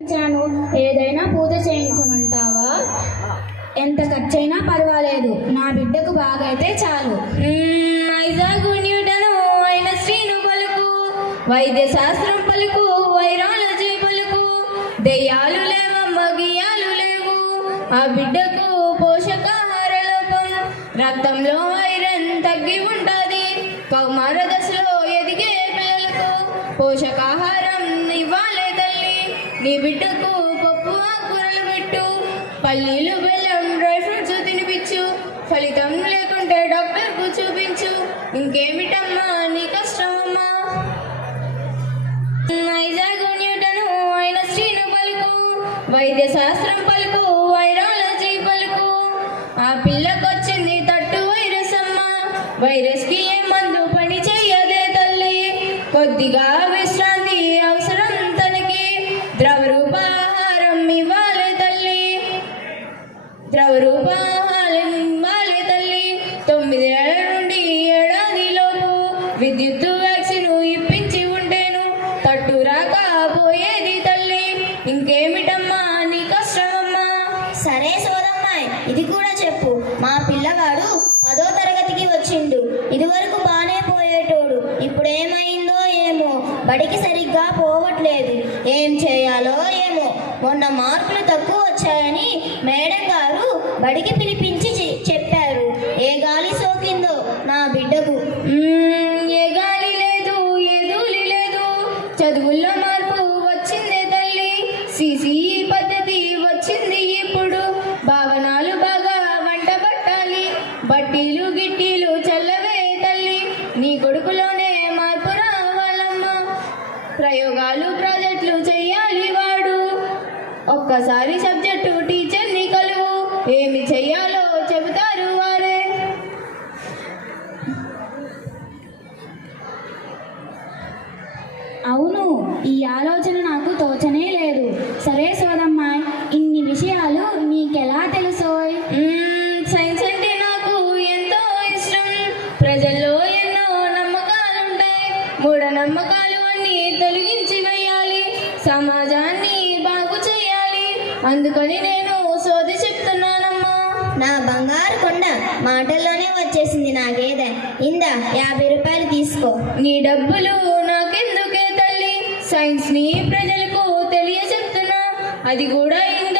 చేయించాను. ఏదైనా పూజ చేయించమంటావా? ఎంత ఖర్చైనా పర్వాలేదు. నా బిడ్డకు బాగైతే చాలు. న్యూటను అయిన శ్రీను పలుకు వైద్య శాస్త్రం పలుకు వైరాలజీ పలుకు దెయ్యాలు లేవమ్మ గియాలు లేవు. ఆ బిడ్డకు పోషకాహార లోపం రక్తంలో ఐరన్ తగ్గి ఉంటుంది కౌమార దశలో ఎదిగే పిల్లలకు పోషకాహారం ఇవ్వాలి. నీ బిడ్డకు పప్పు ఆకుకూరలు పెట్టు. పల్లీలు బెల్లం డ్రై ఫ్రూట్స్ తినిపించు. ఫలితం లేకుంటే డాక్టర్కు చూపించు. ఇంకేమిటమ్మా నీ కష్టమమ్మా? నైజాగు న్యూటను ఆయన శ్రీను పలుకు. వైద్య శాస్త్రం పలుకు వైరాలజీ రూపాహారం ఇవ్వాలి తల్లి. తొమ్మిదేళ్ళ నుండి ఏడాదిలోపు విద్యుత్ వ్యాక్సిన్ ఇప్పించి ఉండేను తట్టు రాక తల్లి. ఇంకేమిటమ్మా నీ కష్టమమ్మా? సరే సోదమ్మాయ్ ఇది కూడా చెప్పు. మా పిల్లవాడు బడికి సరిగ్గా పోవట్లేదు. ఏం చేయాలో ఏమో. మొన్న మార్కులు తక్కువ వచ్చాయని మేడం గారు బడికి పిలిపించి చె- చెప్పారు. ఏ గాలి సోకిందో నా బిడ్డకు. ఏ గాలి లేదు ఏ ధూళి లేదు. చదువుల్లో మార్పు వచ్చిందే తల్లి. సిసి ప్రాజెక్టులు చెయ్యాలి వాడు. ఒక్కసారి సబ్జెక్టు టీచర్ని కలువు. ఏమి చెయ్యాలో చెబుతారు వారే. అవును ఈ ఆలోచన నాకు తోచనే లేదు. సరే సోదమ్మాయ్ ఇన్ని విషయాలు నీకెలా తెలుసోయ్? మ్మ్, సైన్స్ అంటే నాకు ఎంతో ఇష్టం. ప్రజల్లో ఎన్నో నమ్మకాలుంటాయి. మూఢనమ్మకాలు అన్ని తొలగించి వేయాలి. సమాజాన్ని బాగు చేయాలి. అందుకని నేను సోది చెప్తున్నానమ్మా. నా బంగారు కొండ మాటల్లోనే వచ్చేసింది నా గేదె ఇందా యాభై రూపాయలు తీసుకో. నీ డబ్బులు నాకెందుకే తల్లి? సైన్స్ని ప్రజలకు తెలియచెప్తున్నా అది కూడా ఇందులో